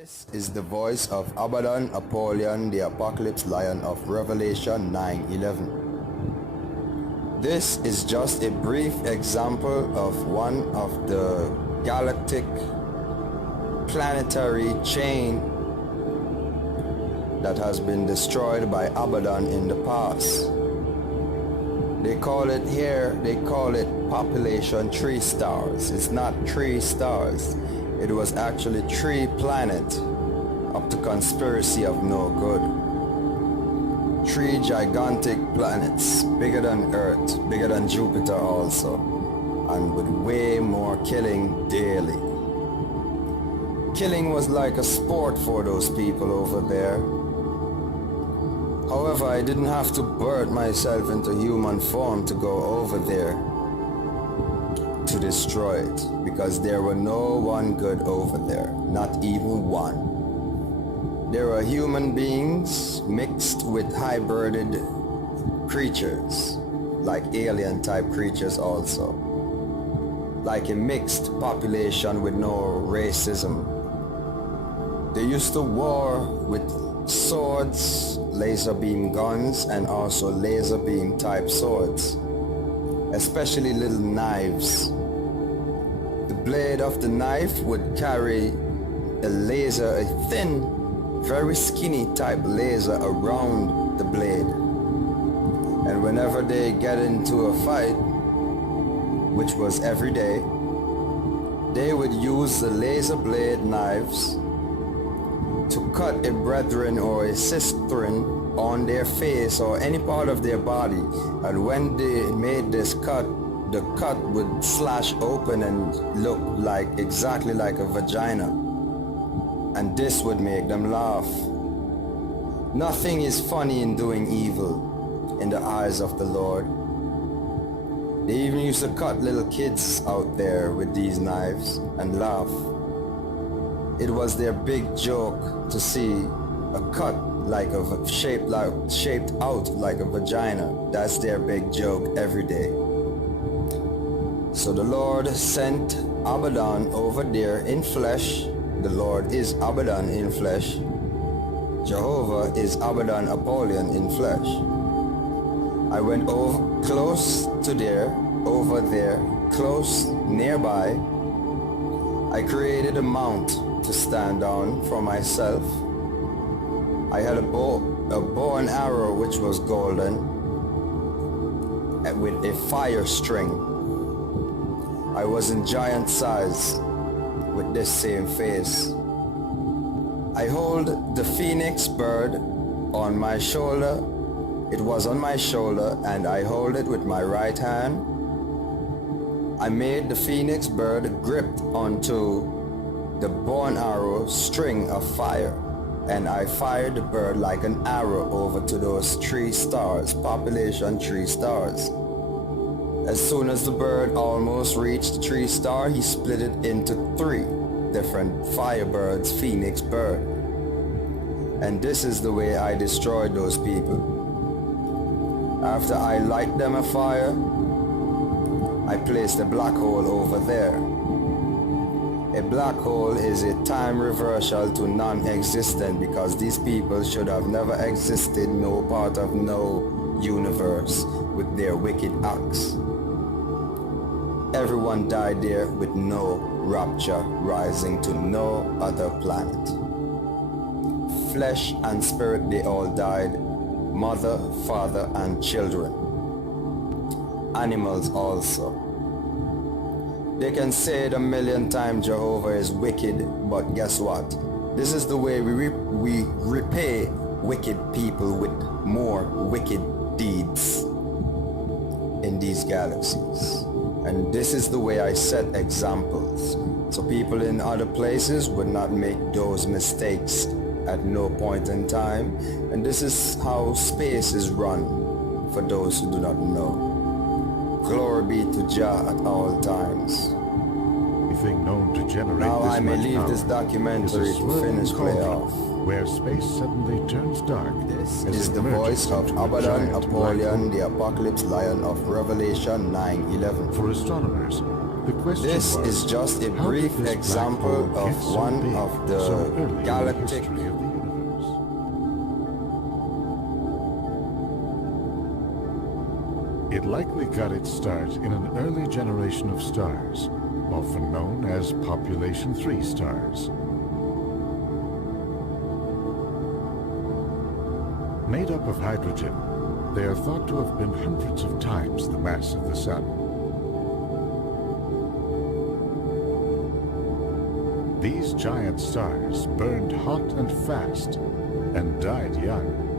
This is the voice of Abaddon, Apollyon, the Apocalypse Lion of Revelation 9:11. This is just a brief example of one of the galactic planetary chain that has been destroyed by Abaddon in the past. They call it population 3 stars. It's not 3 stars. It was actually 3 planets of the conspiracy of no good. 3 gigantic planets, bigger than Earth, bigger than Jupiter also, and with way more killing daily. Killing was like a sport for those people over there. However, I didn't have to birth myself into human form to go over there to destroy it, because there were no one good over there, not even one. There are human beings mixed with hybrided creatures, like alien type creatures also, like a mixed population with no racism. They used to war with swords, laser beam guns, and also laser beam type swords, especially little knives. The blade of the knife would carry a laser, a thin, very skinny type laser around the blade. And whenever they get into a fight, which was every day, they would use the laser blade knives to cut a brethren or a sisterin on their face or any part of their body. And when they made this cut, the cut would slash open and look like exactly like a vagina. And this would make them laugh. Nothing is funny in doing evil in the eyes of the Lord. They even used to cut little kids out there with these knives and laugh. It was their big joke to see a cut like shaped out like a vagina. That's their big joke every day. So the Lord sent Abaddon over there in flesh. The Lord is Abaddon in flesh. Jehovah is Abaddon Apollyon in flesh. I went over close to there, over there, close nearby. I created a mount to stand on for myself. I had a bow and arrow which was golden with a fire string. I was in giant size with this same face. I hold the phoenix bird on my shoulder. It was on my shoulder and I hold it with my right hand. I made the phoenix bird gripped onto the bow and arrow string of fire, and I fired the bird like an arrow over to those 3 stars, population 3 stars. As soon as the bird almost reached 3 star, he split it into 3 different firebirds, phoenix bird. And this is the way I destroyed those people. After I light them afire, I placed a black hole over there. A black hole is a time reversal to non-existent, because these people should have never existed, no part of no universe with their wicked acts. Everyone died there with no rapture, rising to no other planet. Flesh and spirit, they all died, mother, father, and children. Animals also. They can say it 1,000,000 times, Jehovah is wicked, but guess what? This is the way we repay wicked people with more wicked deeds in these galaxies. And this is the way I set examples, so people in other places would not make those mistakes at no point in time. And this is how space is run, for those who do not know. Glory be to Jah at all times. Anything known to generate now this I may much leave power this documentary is a to finish swirling play cauldron off. where space suddenly turns dark. This as is it the merges voice of into a Abaddon, giant black Apollyon, hole. the Apocalypse Lion of Revelation 9:11. For astronomers, The question This was, is just a how brief did this black example hole of get so one big of so the early in the galactic history of the universe? It likely got its start in an early generation of stars, often known as population 3 stars. Made up of hydrogen, they are thought to have been hundreds of times the mass of the Sun. These giant stars burned hot and fast and died young.